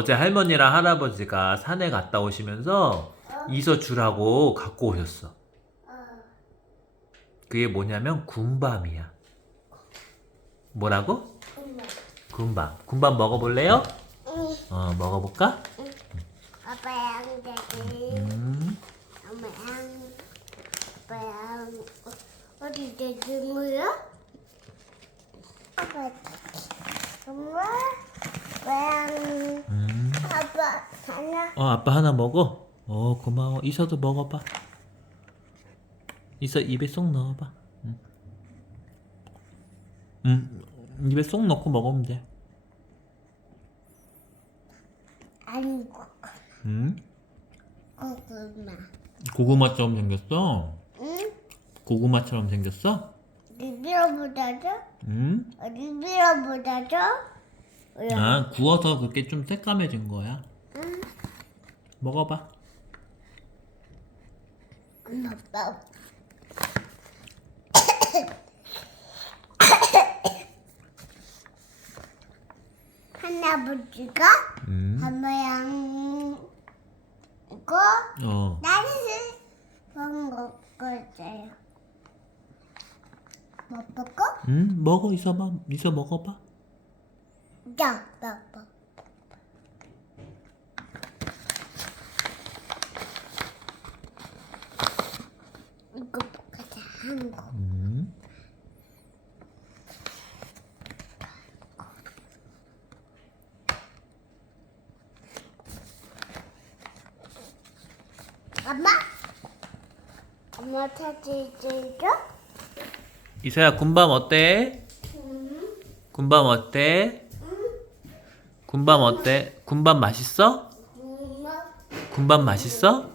어제 할머니랑 할아버지가 산에 갔다 오시면서 이서 주라고 갖고 오셨어. 그게 뭐냐면 군밤이야. 뭐라고? 엄마. 군밤. 군밤 먹어볼래요? 응. 어, 먹어볼까? 아빠랑 daddy. 음. 엄마랑 아빠랑 어디 내 친구야? 아빠. 엄마. 음. 하나. 어, 아빠 하나 먹어. 어, 고마워. 이서도 먹어봐. 이서 입에 쏙 넣어봐. 응. 응. 입에 쏙 넣고 먹으면 돼. 아니 고 응? 고구마. 고구마처럼 생겼어? 응? 고구마처럼 생겼어? 리비로보다죠? 응? 리비로보다죠? 아, 구워서 그렇게 좀 새까매진 거야. 응. 먹어봐. 엄마 아빠. 할아버지가 응? 한모양 이거 어. 나는 먹을 거예요. 뭐 먹고? 응? 먹어, 이서봐. 이서 먹어봐. 야, 먹어. 이거 거. 응? 엄마? 엄마 찾으시죠? 이서야, 군밤 어때? 군밤 어때? 군밤 어때? 군밤 맛있어? 엄마, 군밤 맛있어?